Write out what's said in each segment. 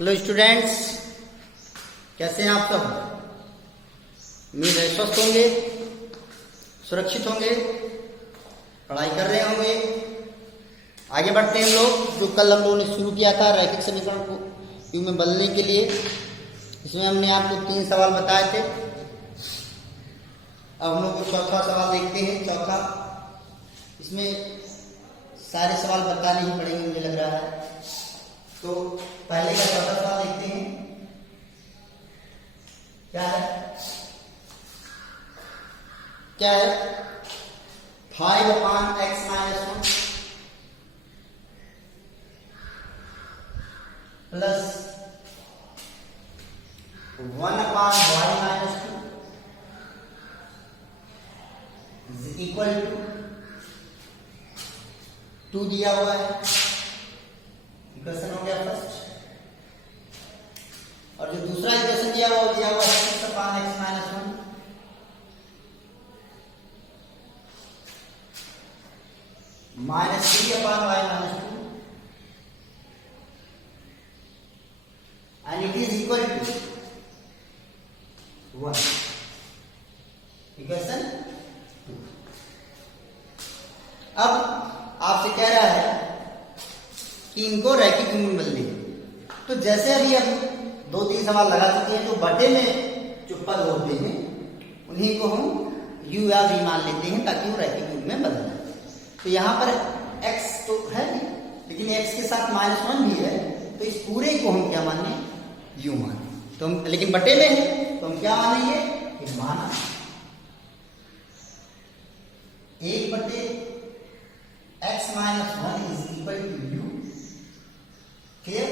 Hello students, कैसे हैं आप सब। उम्मीद है स्वस्थ होंगे, सुरक्षित होंगे, पढ़ाई कर रहे होंगे। आगे बढ़ते हैं हम लोग। जो कल हम लोगों ने शुरू किया था रैखिक समीकरण को क्यू में बदलने के लिए, इसमें हमने आपको 3 सवाल बताए थे। अब हम लोग चौथा सवाल देखते हैं। चौथा, इसमें सारे सवाल बताने ही पड़ेंगे मुझे लग रहा है। तो पहले का चौथा सवाल देखते हैं। क्या है 5/x - 1 plus 1/y - 2 is equal to 2 दिया हुआ है। इक्वेशन हो गया फर्स्ट। और जो दूसरा इक्वेशन दिया हुआ 6/x - 1 -3/y - 2 and it is equal to 1। Equation 2। अब आपसे कह रहा है कि इनको रैखिक यूनियन में बदलिए। तो जैसे अभी हम 2-3 सवाल लगा चुके हैं, तो बटे में जो पद होते हैं उन्हीं को हम u या v मान लेते हैं ताकि वो रैखिक यूनियन में बदल जाए। तो यहाँ पर x तो है लेकिन x के साथ -1 भी है, तो इस पूरे को हम क्या माने, u माने। तो हम लेकिन बटे में है तो हम क्या मानेंगे, कि माना 1/x - 1 is equal to u। Clear.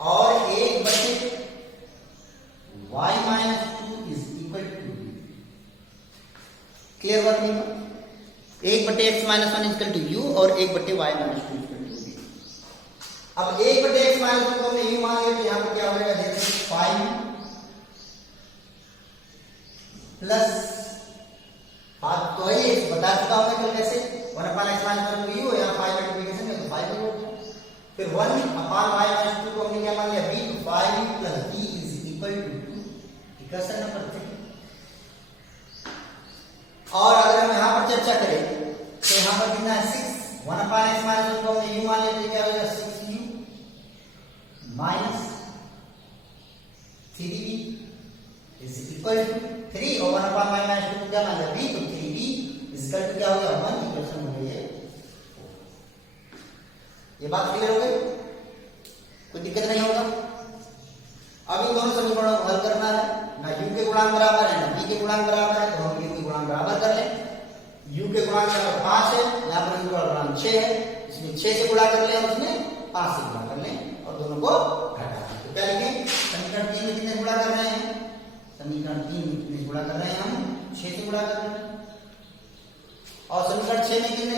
और 1/y - 2 is equal to u। Clear बात नहीं। 1/x - 1 इक्वल टू u और 1/y - 2 इक्वल टू v। अब 1/x - 1 को हमने u मान लिया, तो यहां पर क्या हो जाएगा, जैसे 5 प्लस तो ये बता चुका हूं मैं कैसे 1/x - 1 u या 5 मल्टीप्लिकेशन में तो 5 हो। फिर 1/y - 2 को हमने क्या मान लिया, b। तो 5 plus b is equal to 2। Equation number 3। और अगर हम यहां पर चर्चा करें तो यहां पर कितना है 6। 1/x - 1 को हमने u मान लिया, तो क्या हो जाएगा 6u minus 3b is equal to 3। और 1/y - 2 क्या मान लिया b, तो 3b इज इक्वल टू क्या हो गया 1। इक्वेशन हो गई है। ये बात क्लियर हो गई, कोई दिक्कत नहीं होगा। अब इन दोनों समीकरणों को हल करना है। ना u के गुणांक बराबर है ना v के गुणांक बराबर है, तो हम u के गुणांक बराबर कर लें। u के गुणांक 5 है, यहाँ पर u का गुणांक 6 है, इसमें 6 से गुणा कर लें और इसमें 5 से गुणा कर लें और दोनों को घटा दें। तो क्या लिखें, समीकरण 3 में कितने गुणा कर रहे हैं, समीकरण 3 में कितने गुणा कर रहे हैं, हम 6 से गुणा कर रहे हैं। और समीकरण 6 में कितने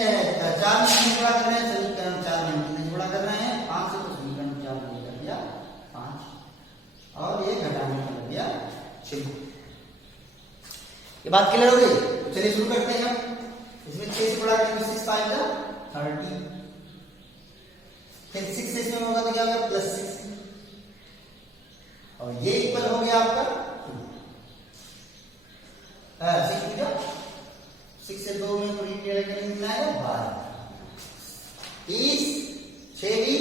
4 में कितने गुणा कर रहे हैं, समीकरण 4 में कितने गुणा कर रहे हैं 5 से, तो समीकरण 4 में कर दिया 5 और ये घटाने का कर दिया 6। ये बात क्लियर हो गई। चलिए शुरू करते हैं। इसमें 6 से गुणा करेंगे 6 5 30। फिर 6 से इसमें होगा तो क्या होगा +6 और ये इक्वल हो गया आपका 6 से 2 में पूरी करेंगे कितना आएगा 12। 30 6 भी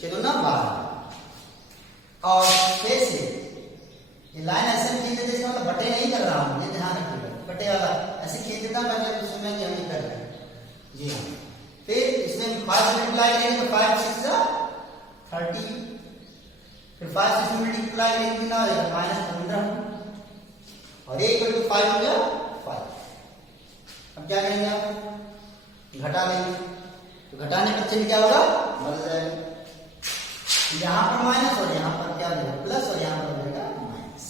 6 2 12। और 6 से ये लाइन ऐसे खींच देते, इसका मतलब बटे नहीं कर रहा हूं, ये ध्यान रखिएगा। बटे वाला ऐसे खींच देता मैंने उस समय क्या नहीं कर रहा जी हाँ। फिर इसमें 5 से मल्टीप्लाई करेंगे तो 5 6 30। फिर 5 से मल्टीप्लाई करेंगे कितना हो जाएगा -15 और ये इक्वल टू 5 हो गया 5। अब क्या करेंगे आप, घटा लेंगे। तो घटाने पर चिन्ह क्या होगा, बदल जाएगा। यहां पर माइनस और यहां पर क्या हो जाएगा प्लस और यहां पर हो जाएगा माइनस।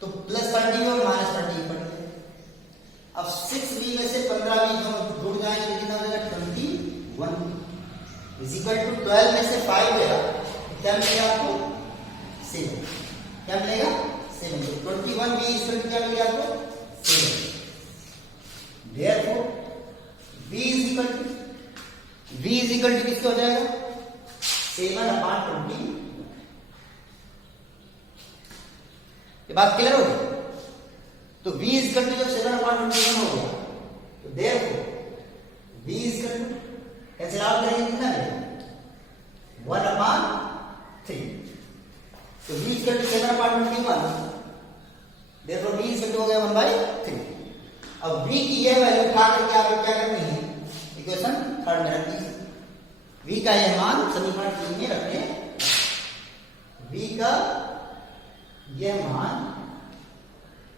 तो +30 और -30 पड़ गए। अब 6b में से 15b दोनों जुड़ जाएंगे तो कितना हो जाएगा 21 इज इक्वल टू 12 में से 5 गया तो क्या मिलेगा आपको 7। क्या मिलेगा 7। तो 21b इज इक्वल टू क्या मिलेगा आपको 7। Therefore v is equal to किसका हो जाएगा 7/20 ये बात क्लियर हो गई? तो v इक्वल टू जब 7/21 हो गया तो therefore v equal to cancel out करेंगे कितना मिलेगा 1/3। तो v equal to 7/21 therefore v equal to हो गया 1/3। अब v की यह वैल्यू उठा करके आपको क्या करनी है इक्वेशन 3 में रखनी है। v का यह मान समीकरण 3 में रखने v का यह मान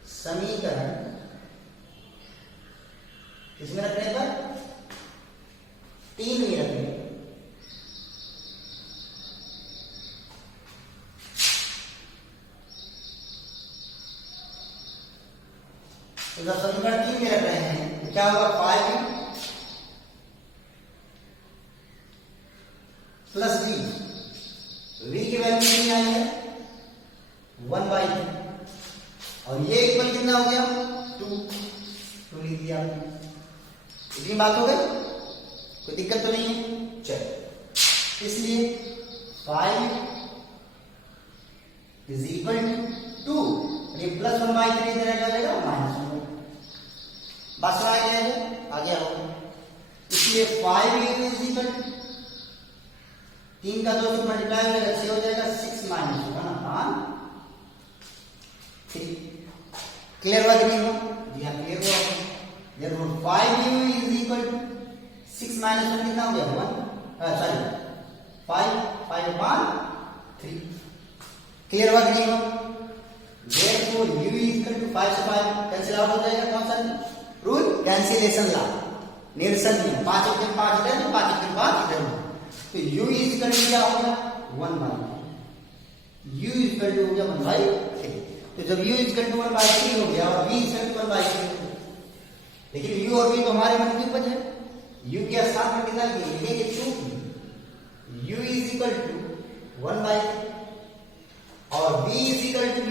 समीकरण किसमें रखने पर 3 में रखने। तो जब समीकरण 3 में रख रहे हैं तो क्या होगा 5u प्लस v। v की वैल्यू कितनी आई है 1/2 और ये इक्वल कितना हो गया 2 लिख दिया आपने। इतनी बात हो गई, कोई दिक्कत तो नहीं है। चलो इसलिए 5 इज इक्वल टू 2 ये प्लस 1/3 इधर आ जाएगा -1 बस आ गया होगा। इसलिए 5u इज इक्वल 3 का 2 से मल्टीप्लाई हो जाएगा 6 हो जाएगा 6 -1/3। क्लियर हुआ कि नहीं हुआ? जी हाँ क्लियर हुआ। therefore 5u is equal to 6 minus 1 कितना हो गया 1 सॉरी 5/3। क्लियर हुआ कि नहीं हुआ? therefore u is equal to 5 से 5 कैंसिल आउट हो जाएगा। कौन सा रूल कैंसिलेशन लॉ निरसन नियम 5 1 5 इधर 5 1 5 इधर। तो u is equal to क्या हो गया 1/3। u is equal to हो गया 1/3। तो जब u इक्वल टू 1/3 हो गया और v इक्वल टू 1/3, लेकिन u और v तो हमारे मन की उपज है। u के स्थान पर कितना लिखेंगे क्योंकि u इज इक्वल टू 1/3 और v is equal to v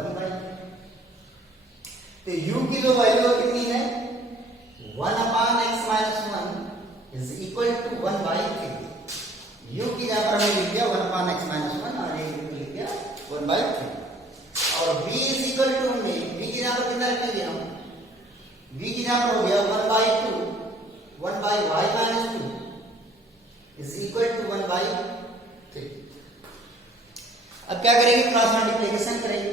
1/3। तो u की जो वैल्यू कितनी है 1/x-1 is equal to 1/3। u की जगह पर हमने लिख दिया 1/x-1 और ये लिख दिया 1/3 और v इज इक्वल टू हमने v की जगह पर कितना रखेंगे हम v की जगह पर हो गया 1/2 इज इक्वल टू 1/3। अब क्या करेंगे क्रॉस मल्टीप्लिकेशन करेंगे।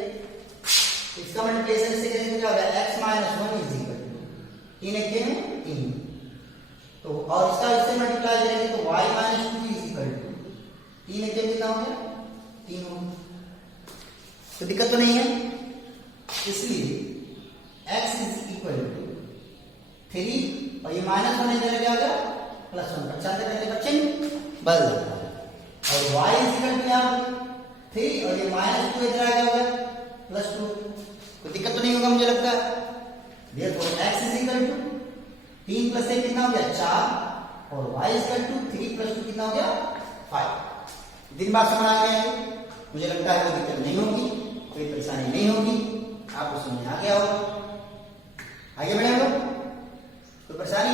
इसका मल्टीप्लिकेशन से करेंगे क्या होगा x-1 इज इक्वल टू 3 1 में 3 तो और इसका इससे मल्टीप्लाई करेंगे तो y-2 इज इक्वल टू 3 1 कितना हो गया 3 हो। तो दिक्कत तो नहीं है। इसलिए x इज इक्वल टू 3 और ये माइनस होने इधर क्या होगा +1 बच्चाते रहते बच्चे बदल जाता है और y इज इक्वल टू क्या 3 और ये -2 इधर आ गया +2। कोई दिक्कत तो नहीं होगा मुझे लगता है। therefore x is equal to 3 + 1 कितना हो गया 4 और y इज इक्वल टू 3 + 2 कितना हो गया 5। दिन बात समझ आ गया है। मुझे लगता है कोई दिक्कत नहीं होगी, कोई परेशानी नहीं होगी, आपको समझ आ गया होगा। आगे बढ़े हम लोग, कोई परेशानी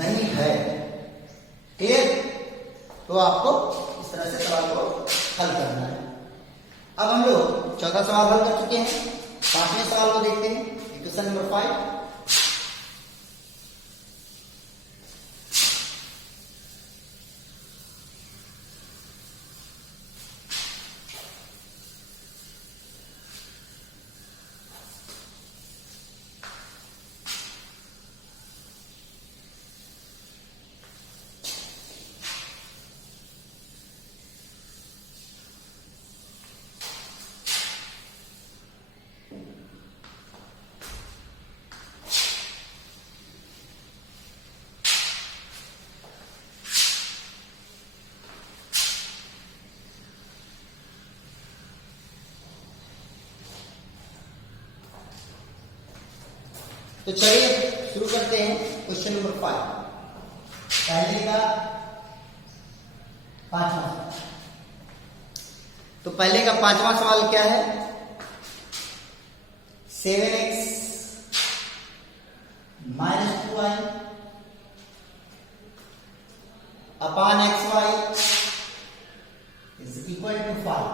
नहीं है। क्लियर? तो आपको इस तरह से सवाल को हल करना है। अब हम लोग चौथा सवाल हल कर चुके हैं। 5वें सवाल को देखते हैं, इक्वेशन नंबर 5। तो चलिए शुरू करते हैं क्वेश्चन नंबर 5। पहले का 5वां सवाल। तो पहले का 5वां सवाल क्या है 7x - 2y upon xy is equal to 5।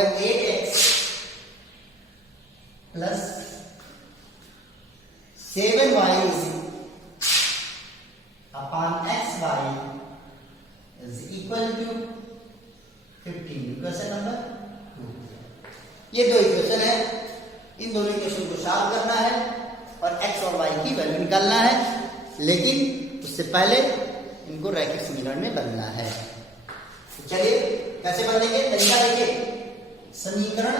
गया 8x plus 7y upon xy is equal to 15। Equation number 2। ये दो इक्वेशन है, इन दोनों इक्वेशन को सॉल्व करना है और x और y की वैल्यू निकालना है, लेकिन उससे पहले इनको रैखिक समीकरण में बदलना है। तो चलिए कैसे बदलेंगे, तरीका देखिए। समीकरण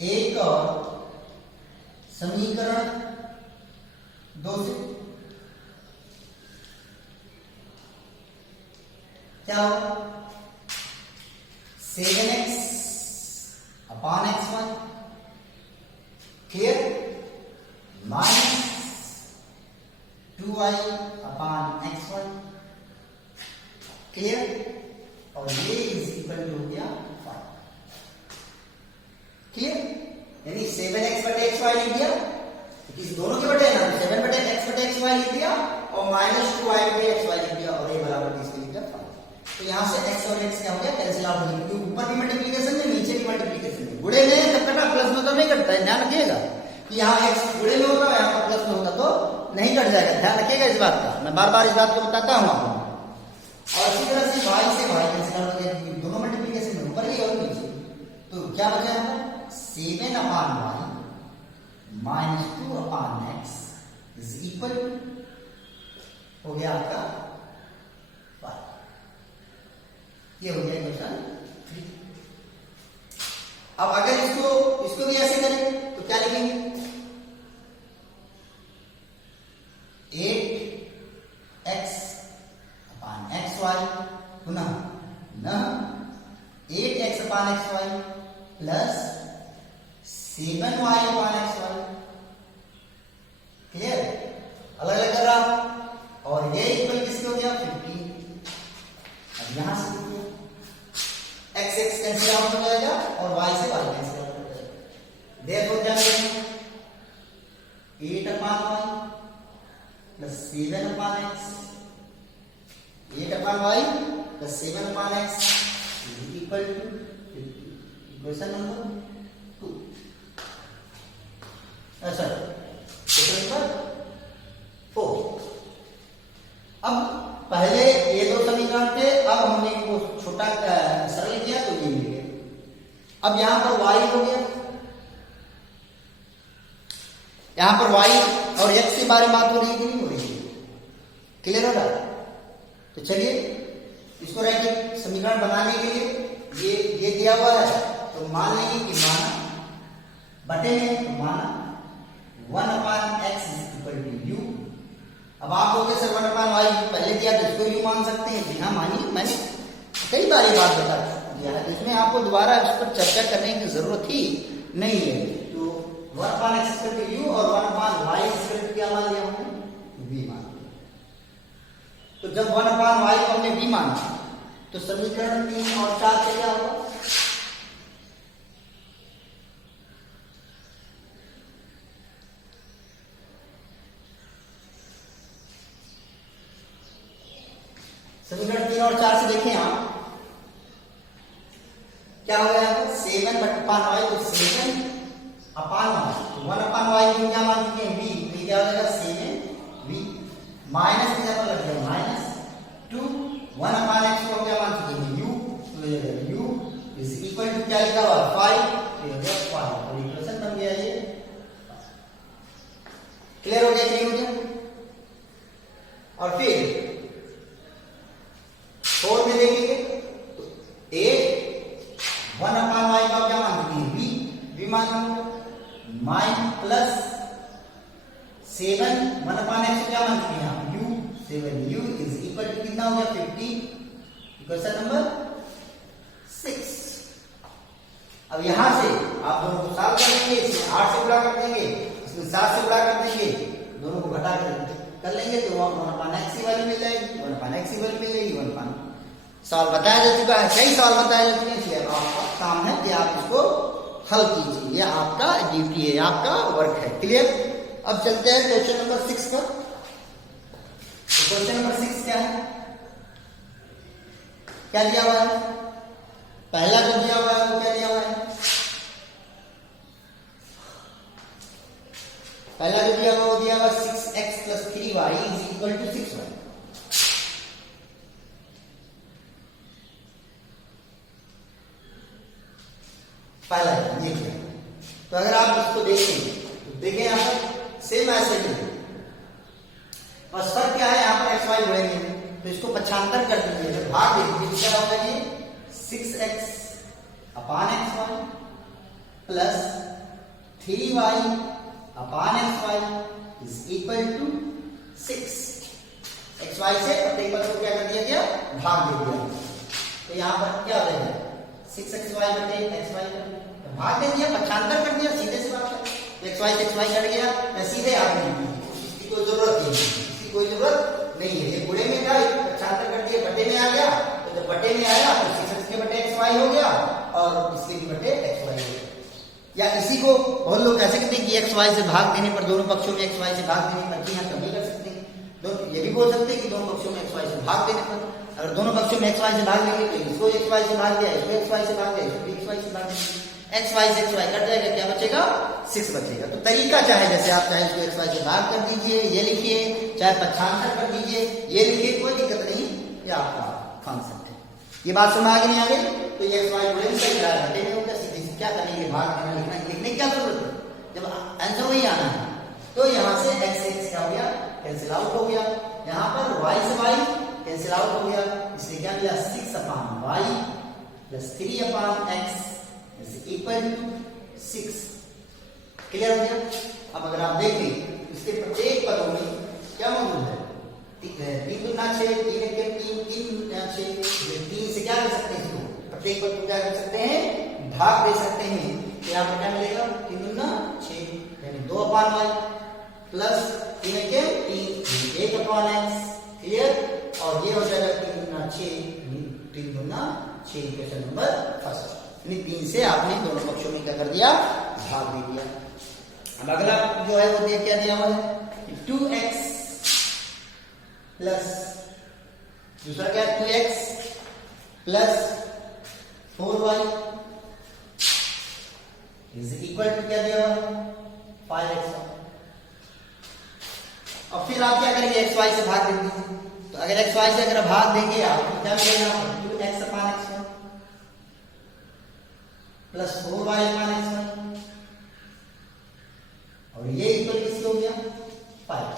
1 और समीकरण 2 से क्या होगा, 7x upon x1 clear, minus 2y upon x1 clear, और ये इज इक्वल टू हो गया 5 क्लियर। यानी 7x बटे xy लिख दिया, इस दोनों के बटे ना, 7 बटे x बटे xy लिख दिया और माइनस 2y बटे xy लिख दिया और ये बराबर इसके लिख दिया 5। तो यहां से x और x क्या हो गया, कैंसिल आउट हो गया, क्योंकि ऊपर की मल्टीप्लिकेशन में नीचे की मल्टीप्लिकेशन में गुणे में जब कटा प्लस में तो नहीं कटता है, ध्यान रखिएगा कि यहाँ x गुणे में होगा, यहाँ पर प्लस में होगा तो नहीं कट जाएगा, ध्यान रखिएगा इस बात का, मैं बार बार इस बात को बताता हूँ आपको। और इसी तरह से y से y कैंसिल आउट हो गया, क्योंकि दोनोदोनों मल्टीप्लिकेशन में ऊपर ही और नीचे, तो क्या बचा है 7 upon y minus 2 upon x is equal हो गया आपका 5। ये हो गया क्वेश्चन 3। अब अगर इसको भी ऐसे करें तो क्या लिखेंगे, 8x अपॉन xy पुनः न 8x upon xy plus 7y upon xy clear, अलग अलग कर रहा, और ये इक्वल किसके हो गया 15। अब यहां से x x कैंसिल आउट हो जाएगा और y से y कैंसिल आउट हो जाएगा, देखो क्या करेंगे 8 upon y plus 7 upon x, 8 upon y plus 7 upon x equal to 50। Equation number 2 sir equation number 4। अब पहले ये दो समीकरण थे, अब हमने इनको छोटा सरल किया तो ये मिल गया। अब यहां पर y हो गया, यहां पर y और x के बारे में बात हो रही है कि नहीं हो रही है, क्लियर हो रहा है। तो चलिए इसको रैखिक समीकरण बनाने के लिए ये दिया हुआ है, तो मान लेंगे कि माना बटे में तो माना 1 upon x equal to u। अब आप लोग सर 1 अपॉन y पहले दिया तो इसको यू मान सकते हैं, बिना मानिए, मैंने कई बार ये बात बता दिया है, इसमें आपको दोबारा इस पर चर्चा करने की जरूरत ही नहीं है। तो 1 upon x equal to u और 1 अपॉन y इक्वल टू क्या मान लिया हमने, v मान लिया। तो जब 1 अपॉन y को हमने v माना तो समीकरण 3 और 4 से क्या होगा, समीकरण 3 और 4 से देखें आप क्या हो गया 7 अपॉन y, तो 7 अपॉन y, 1 अपॉन y को क्या मान चुके हैं v, तो क्या हो जाएगा 7v माइनस क्या लग गया माइनस 2, 1 अपॉन x को क्या मान चुके हैं u, तो ये u इज इक्वल टू क्या लिखा हुआ 5, तो ये 5 और इक्वेशन बन गया ये। क्लियर हो गया, क्लियर हो गया। और फिर 4 में देखेंगे तो 8 1 अपॉन y का क्या मान चुके हैं v मान माइन प्लस 7 1 अपॉन x को क्या मान चुके हैं u, 7u is equal to कितना हो गया 50। Equation number 6। अब यहां से आप दोनों को सॉल्व कर लेंगे, इसमें 8 से गुणा कर देंगे, इसमें 7 से गुणा कर देंगे, दोनों को घटा कर लेंगे तो 1 अपॉन x की वैल्यू मिल जाएगी, 1 अपॉन x की वैल्यू मिल जाएगी, 1 अपॉन सॉल्व बताया जा चुका है, कई सॉल्व बताया जा चुके हैं, इसलिए आपका काम है कि आप इसको हल कीजिए, ये आपका ड्यूटी है, आपका वर्क है। क्लियर। अब चलते हैं क्वेश्चन नंबर 6 पर। क्वेश्चन नंबर 6 क्या है, क्या दिया हुआ है पहला जो दिया हुआ है वो क्या दिया हुआ है? पहला जो दिया हुआ वो दिया हुआ 6x + 3y = 6y। पहला ये क्या? तो अगर आप इसको देखें तो देखें यहां पर सेम ऐसे ही बस फर्क क्या है, यहाँ पर xy जुड़ेंगे तो इसको पक्षांतर कर दीजिए, भाग दे दीजिए, क्या होगा ये 6x / xy plus 3y / xy = 6। xy से प्रत्येक पद को क्या कर दिया गया, भाग दे दिया। तो यहाँ पर क्या हो जाएगा 6xy / xy भाग दे दिया, पक्षांतर कर दिया, सीधे से बात है। xy से xy कट गया या सीधे आगे, इसकी कोई जरूरत नहीं है, इसकी कोई जरूरत नहीं है। ये गुणे में था, पक्षांतर कर दिया, बटे में आ गया, तो जब बटे में आया तो 6x के बटे xy हो गया और इसके भी बटे xy हो गया। या इसी को बहुत लोग ऐसे कहते हैं कि xy से भाग देने पर, दोनों पक्षों में xy से भाग देने पर, जी हाँ कभी कर सकते हैं। दोनों ये भी बोल सकते हैं कि दोनों पक्षों में xy से भाग देने पर, अगर दोनों पक्षों में xy से भाग देंगे तो इसको xy से भाग दिया, इसको xy से भाग दिया, इसको xy से भाग दिया, xy से xy कट जाएगा, क्या बचेगा 6 बचेगा। तो तरीका चाहे जैसे आप चाहे इसको xy से भाग कर दीजिए, ये लिखिए, चाहे पक्षांतर कर दीजिए, ये लिखिए, कोई दिक्कत नहीं, ये आपका फंक्शन है। ये बात समझ आ गई नहीं आ गई? तो ये xy जुड़े में सही रहा है, घटे में होगा, सीधे से क्या करेंगे, भाग देना, लिखना, लिखने की क्या जरूरत है, जब आंसर वही आना है। तो यहाँ से x क्या हो गया, कैंसिल आउट हो गया, यहाँ पर y से y कैंसिल आउट हो गया, इसलिए क्या मिला 6/y + 3/x = 6। क्लियर हो गया? अब अगर आप देखें इसके प्रत्येक पदों में क्या मौजूद है, 3 × 2 = 6, 3 × 1 = 3, 3 × 6, 3 से क्या कर सकते हैं, इसको प्रत्येक पद को क्या कर सकते हैं, भाग दे सकते हैं। तो यहाँ पर क्या मिलेगा 3 × 6 यानी 2/y प्लस 3 × 1 = 1/x। क्लियर? और ये हो जाएगा 3 × 6 3 × 6 क्वेश्चन नंबर फर्स्ट। 3 से आपने दोनों पक्षों में क्या कर दिया, भाग दे दिया। अब अगला जो है वो क्या दिया हुआ है 2x प्लस दूसरा क्या है 2x प्लस 4y = क्या दिया हुआ है 5x। और फिर आप क्या करेंगे xy से भाग दे दीजिए। तो अगर xy से अगर भाग देंगे आप तो क्या मिलेगा 2x/xy प्लस 4y/xy और ये इक्वल किसकी हो गया 5।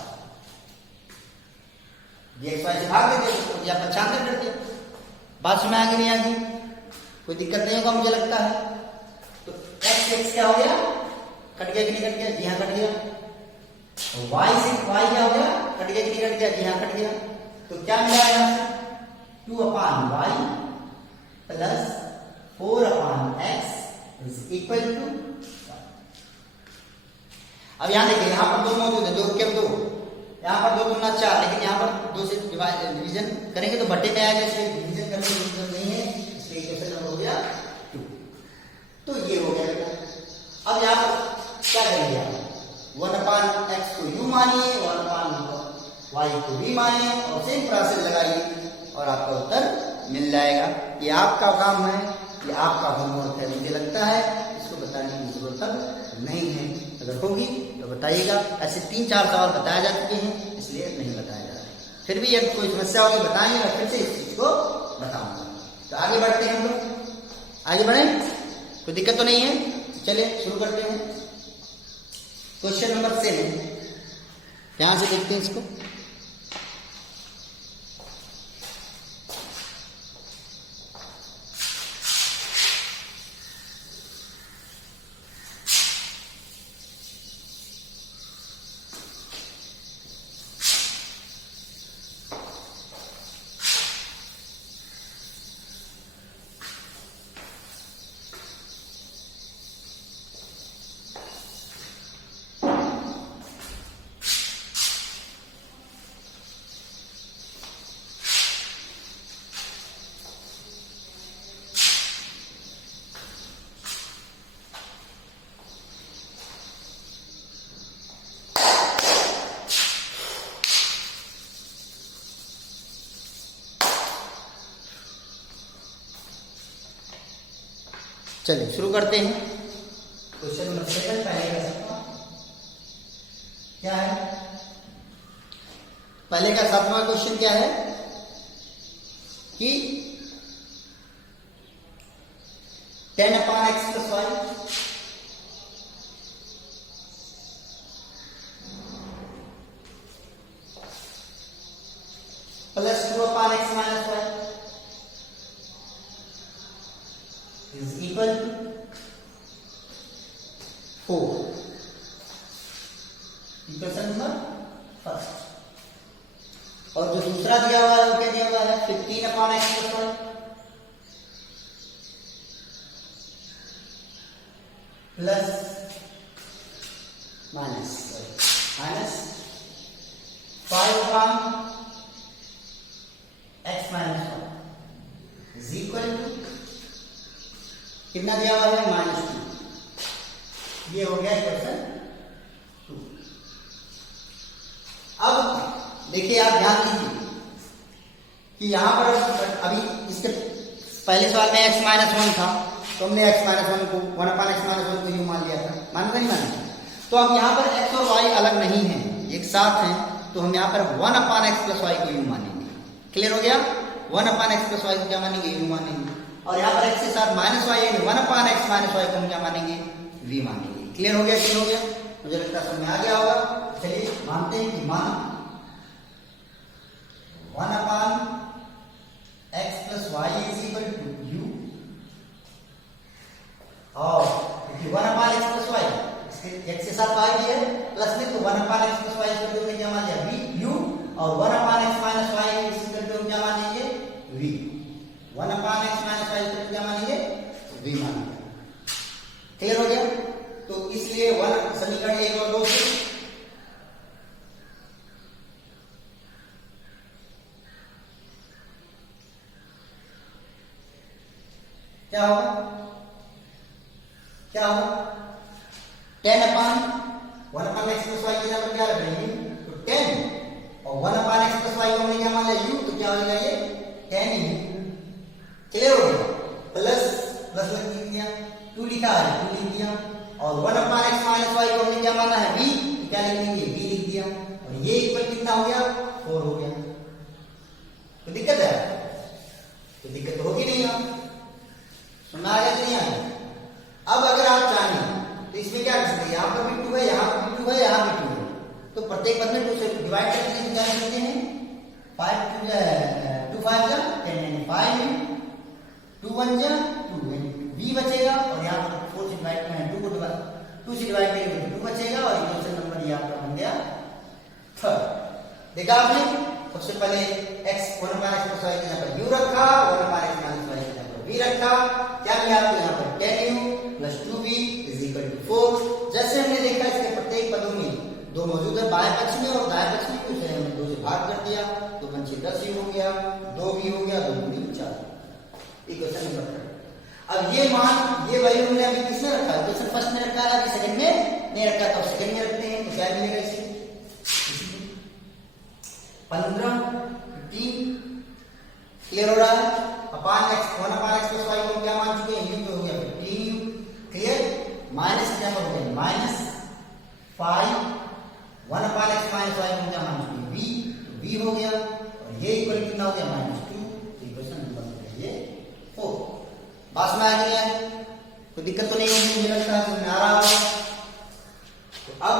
ये xy से भाग देते तो या पक्षांतर करते। बात समझ आ गई नहीं आ गई? कोई दिक्कत नहीं होगा मुझे लगता है। तो x क्या हो गया, कट गया कि नहीं कट गया, जी हाँ कट गया। और y से y क्या हो गया, कट गया कि नहीं कट गया, जी हाँ कट गया। तो क्या मिला यहां से 2/y प्लस 4/x = 5। अब यहां देखिए, यहां पर 2 मौजूद है, 2 क्या 2, यहां पर 2 × 2 = 4, लेकिन यहां पर 2 से डिवीजन करेंगे तो बटे में आएगा, इसलिए डिवीजन करने की जरूरत नहीं है, इसलिए क्वेश्चन नंबर हो गया 2। तो ये हो गया। अब यहां पर क्या करेंगे आप 1/x को u मानिए, 1/y को v मानिए और सेम प्रोसेस लगाइए और आपका उत्तर मिल जाएगा। ये आपका काम है, ये आपका होमवर्क है। मुझे लगता है इसको बताने की जरूरत अब नहीं है, अगर होगी तो बताइएगा। ऐसे 3-4 सवाल बताए जा चुके हैं, इसलिए नहीं बताया जा रहा है। फिर भी यदि कोई समस्या होगी बताएंगे, मैं फिर से इस चीज को बताऊंगा। तो आगे बढ़ते हैं हम लोग, आगे बढ़े, कोई दिक्कत तो नहीं है? चलिए शुरू करते हैं। क्वेश्चन नंबर 7 ध्यान से देखते हैं इसको। चलिए शुरू करते हैं। क्वेश्चन नंबर 7 पहले का सातवां क्या है? पहले का सातवां क्वेश्चन क्या है कि 10/x + y plus 2/x - y is equal to 4। Equation number first. और जो दूसरा दिया हुआ है वो क्या दिया हुआ है? 15/x + y plus minus 5/x - 1 is equal to कितना दिया हुआ है? -2। ये हो गया इक्वेशन 2। अब देखिए, आप ध्यान दीजिए कि यहां पर अभी इसके पहले सवाल में x - 1 था, तो हमने x - 1 को 1/x - 1 को यूं मान लिया था। मानते नहीं मानते? तो अब यहां पर x और y अलग नहीं है, एक साथ हैं, तो हम यहां पर 1/x + y को यूं मानेंगे। क्लियर हो गया? 1/x + y को क्या मानेंगे? यूं मानेंगे। और यहां पर x के साथ -y यानी 1/x - y को हम क्या मानेंगे? v मानेंगे। क्लियर हो गया? क्लियर हो गया? मुझे लगता है समझ में आ गया होगा। चलिए मानते हैं कि मान 1/x + y is equal to u, और 1/x + y x के साथ y भी है प्लस में, तो 1/x + y इक्वल टू क्या मान लिया? v u, और 1/x - y इक्वल टू क्या मानेंगे? v। 1/x - y equal to क्या मानेंगे? v मानेंगे। क्लियर हो गया? तो इसलिए समीकरण 1 और 2 से क्या होगा? 10/1/x + y की जगह क्या रखेंगे? तो 10, और 1/x + y को हमने क्या मान लिया? u, तो क्या हो जाएगा ये? 10u। क्लियर हो गया? प्लस लिख दिया, 2 लिखा है, 2 लिख दिया, और 1/x - y को हमने क्या माना है? v, तो क्या लिख देंगे? v लिख दिया, और ये इक्वल कितना हो गया? 4 हो गया। तो दिक्कत है? तो दिक्कत तो होगी नहीं। आप समझ आ गया कि नहीं आ गया? अब अगर आप चाहें तो इसमें क्या कर सकते हैं? यहाँ पर भी 2 है, यहाँ पर भी 2 है, यहाँ भी 2 है, तो प्रत्येक पद में 2 से डिवाइड करके क्या कर सकते हैं? 5 2 5 10 यानी 5 2 1 2 v बचेगा, और यहाँ पर 4 से डिवाइड करना है, 2 से डिवाइड करेंगे तो 2 बचेगा, और इक्वेशन नंबर ये आपका बन गया 3rd। देखा आपने? सबसे पहले x 1/x + y की जगह पर u रखा, 1/x - y की जगह पर v रखा, क्या मिला आपको? यहाँ पर 10u + 2v is equal to 4। जैसे हमने देखा इसके प्रत्येक पदों में 2 मौजूद है, बाएं पक्ष में और दाएं पक्ष में, उसे हमने 2 से भाग कर दिया, तो 1 × 10u हो गया, 2v हो गया, 2 × 4। Equation number 3। अब ये मान, ये वैल्यू हमने अभी किसमें रखा है? क्वेश्चन फर्स्ट में रखा है, अभी सेकंड में नहीं रखा, तो सेकंड में रखते हैं, तो क्या मिलेगा इसे? 15 15 क्लियर हो रहा है? x 1/x + y को क्या मान चुके हैं? u हो गया 15u। क्लियर? माइनस क्या हो गया? -5 1/x - y को क्या मान चुके हैं? v, तो v हो गया, और ये इक्वल कितना हो गया? -2। इक्वेशन नंबर ये 4। बात में आ गया है? कोई दिक्कत तो नहीं होगी, मुझे लगता है समझ में आ रहा होगा। तो अब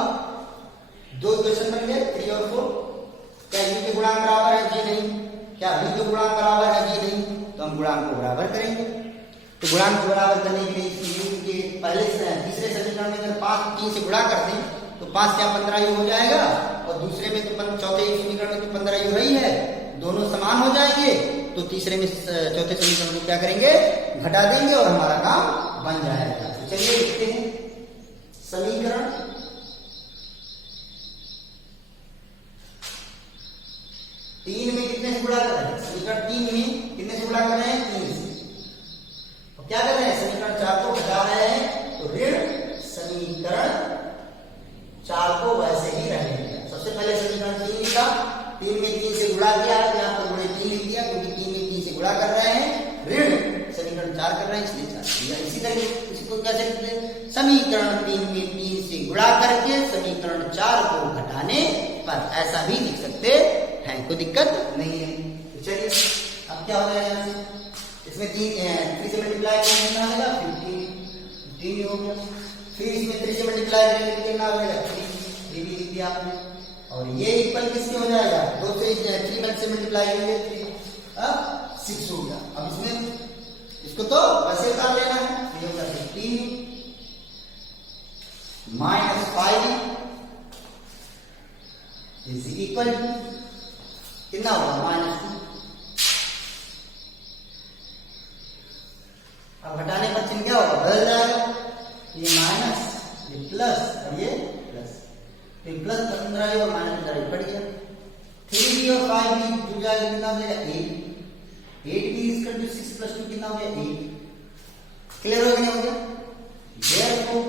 2 इक्वेशन बन गए 3 और 4। क्या u के गुणांक बराबर है? जी नहीं। क्या v के गुणांक बराबर है? जी नहीं। तो हम गुणांक को बराबर करेंगे। तो गुणांक को बराबर करने के लिए u के पहले से तीसरे समीकरण में अगर 5 3 से गुणा कर दें तो 5 क्या 15u हो जाएगा, और दूसरे में तो चौथे समीकरण में तो 15u ही है, दोनों समान हो जाएंगे। तो तीसरे में चौथे समीकरण को क्या करेंगे? घटा देंगे, और हमारा काम बन जाएगा। तो चलिए लिखते हैं समीकरण 3 में कितने से गुणा कर रहे हैं? समीकरण 3 में कितने से गुणा कर रहे हैं? 3 से। और क्या कर रहे हैं? समीकरण 4 को घटा रहे हैं, तो ऋण समीकरण 4 को वैसे ही रहेगा। सबसे पहले समीकरण 3 लिखा, 3 में 3 से गुणा किया, यहाँ पर गुणे 3 लिख दिया, क्योंकि 3 में 3 से गुणा कर रहे हैं, ऋण समीकरण 4 कर रहे हैं, इसलिए 4। या इसी तरह इसको कैसे लिखते हैं, समीकरण 3 में 3 से गुणा करके समीकरण 4 को घटाने पर, ऐसा भी लिख सकते हैं, कोई दिक्कत नहीं है। तो चलिए अब क्या हो जाएगा, इसमें 3 से मल्टीप्लाई करेंगे कितना आ जाएगा 15 हो गया। फिर इसमें 3 से मल्टीप्लाई करेंगे कितना आ जाएगा 3 भी लिख दिया आपने। और ये इक्वल किसके हो जाएगा, 2 से 3 से मल्टीप्लाई करेंगे 6 हो गया। अब इसमें इसको तो वैसे उतार लेना है, ये होगा 15 माइनस 5 इज इक्वल टू कितना होगा -2। अब घटाने पर चिन्ह क्या होगा, बदल जाएगा, ये माइनस, ये प्लस और ये प्लस, तो प्लस 15 और माइनस 15 बढ़ गया। 3 भी और 5 भी जुड़ जाएगा, कितना हो जाएगा 8 भी इक्वल टू 6 + 2 कितना हो गया 8। क्लियर हो गया, हो गया। देयरफॉर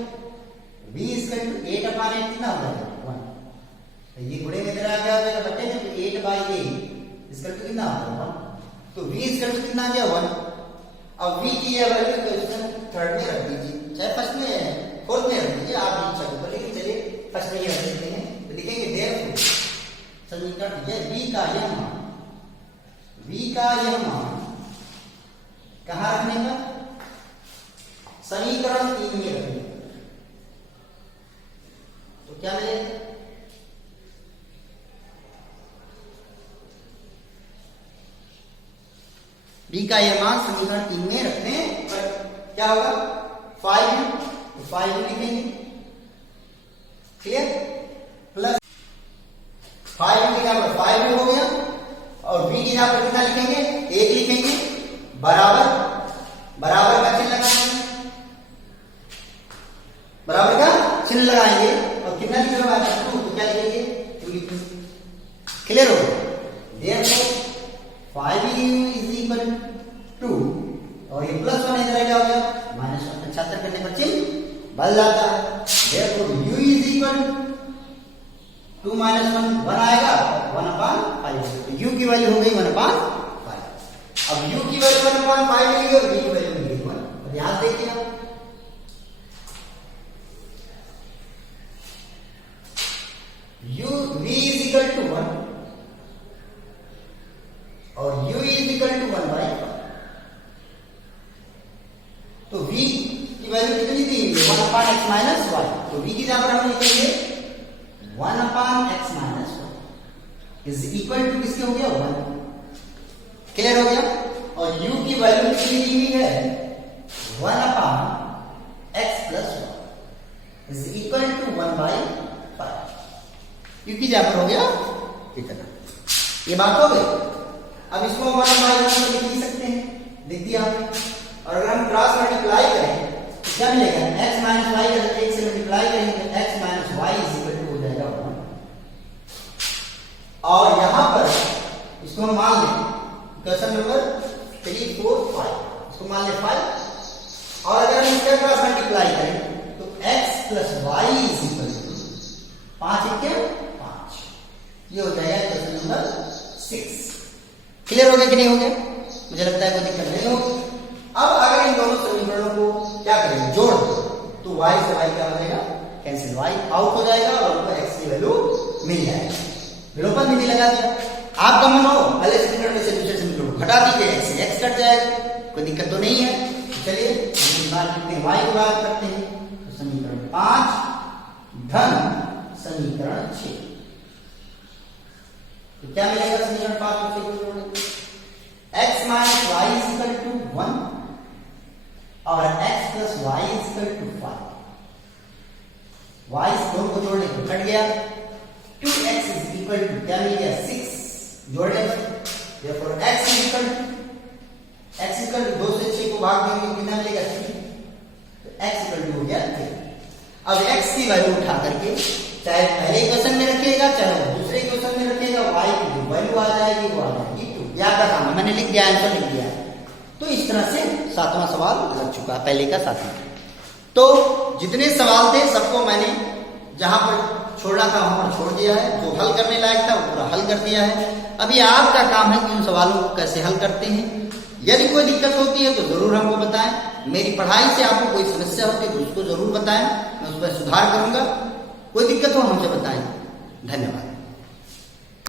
v इक्वल टू 8/8 कितना हो जाएगा 1। तो ये गुणे में इधर आ गया, हो जाएगा बटे में 8/8 इक्वल टू कितना हो जाएगा 1। तो v इक्वल टू कितना आ गया 1। अब v की ये वैल्यू क्वेश्चन थर्ड में रख दीजिए, चाहे फर्स्ट में फोर्थ में रख दीजिए, आप इच्छा को, लेकिन चलिए फर्स्ट में ही रख देते हैं। तो लिखेंगे देयरफॉर समीकरण ये v का यह मान कहां रखने का, समीकरण 3 में रखने का। तो क्या मिलेगा, b का यह मान समीकरण 3 में रखने पर क्या होगा 5, तो 5 लिखेंगे, क्लियर, प्लस 5 की जगह पर 5 हो गया, और b की जगह पर कितना लिखेंगे 1 लिखेंगे, बराबर का चिन्ह लगाएंगे, बराबर का चिन्ह लगाएंगे, और कितना लिखेंगे 2, तो क्या लिखेंगे 2 लिखेंगे। क्लियर हो गया, देयरफॉर 5 इज इक्वल टू 2, और ये +1 इधर क्या हो गया -1, 75 करने पर चिन्ह बदल जाता है। देयरफॉर u इज इक्वल 2 - 1 आएगा 1/5, तो u की वैल्यू हो गई 1/5। अब u की वैल्यू 1/5 मिली और v की वैल्यू मिली 1। अब ध्यान देखिए आप, v इज इक्वल टू 1 और u इज इक्वल टू 1/5, तो v की वैल्यू कितनी दी 1/x - 1, तो v की जगह पर हम लिखेंगे 1/x - 1 इज इक्वल टू किसके हो गया 1। क्लियर हो गया, और u की वैल्यू कितनी दी हुई है 1/x + 1 is equal to 1/5, u की जगह पर हो गया कितना, ये बात हो गई। अब इसको 1/1 लिख ही सकते हैं, लिख दिया आपने, और अगर हम क्रॉस मल्टीप्लाई करें तो क्या मिलेगा, x - y अगर 1 से मल्टीप्लाई करेंगे तो x - y is equal to हो जाएगा 1। और यहां पर इसको हम मान लें क्वेश्चन नंबर 3, 4, 5, इसको मान ले 5, और अगर हम इसका क्रॉस मल्टीप्लाई करें तो x + y is equal to 5 × 5, ये हो जाएगा क्वेश्चन नंबर 6। क्लियर हो गया कि नहीं हो गया, मुझे लगता है कोई दिक्कत नहीं होगी। अब अगर इन दोनों समीकरणों को क्या करेंगे जोड़ दो, तो y से y क्या हो जाएगा कैंसिल, y आउट हो जाएगा और उनको x की वैल्यू मिल जाएगी। विलोपन विधि लगा दिया, आपका मन हो पहले समीकरण में से दूसरे समीकरण को घटा दीजिए, x से x कट जाएगा, कोई दिक्कत तो नहीं है। चलिए हम y को बात करते हैं, तो समीकरण 5 धन समीकरण 6, तो क्या मिलेगा समीकरण 5 में x - y = 1 और x + y = 5, y दोनों को जोड़ने को कट गया, 2x = क्या मिल गया 6 जोड़ने पर, therefore x = 2 से 6 को भाग देंगे कितना मिलेगा 3, तो x = हो गया 3। अब x की वैल्यू उठा करके चाहे पहले क्वेश्चन में रखिएगा चाहे दूसरे क्वेश्चन में रखिएगा, y की जो वैल्यू आ जाएगी वो आ जाएगी 2। या का काम है, मैंने लिख दिया, आंसर लिख दिया है। तो इस तरह से 7वां सवाल लग चुका है, पहले का 7वां। तो जितने सवाल थे सबको मैंने जहां पर छोड़ना था वहां पर छोड़ दिया है, जो हल करने लायक था वो पूरा हल कर दिया है। अभी आपका काम है कि उन सवालों को कैसे हल करते हैं। यदि कोई दिक्कत होती है तो जरूर हमको बताएं। मेरी पढ़ाई से आपको कोई समस्या होती है तो उसको जरूर बताएं, मैं उस पर सुधार करूंगा। कोई दिक्कत हो हमसे बताएं। धन्यवाद।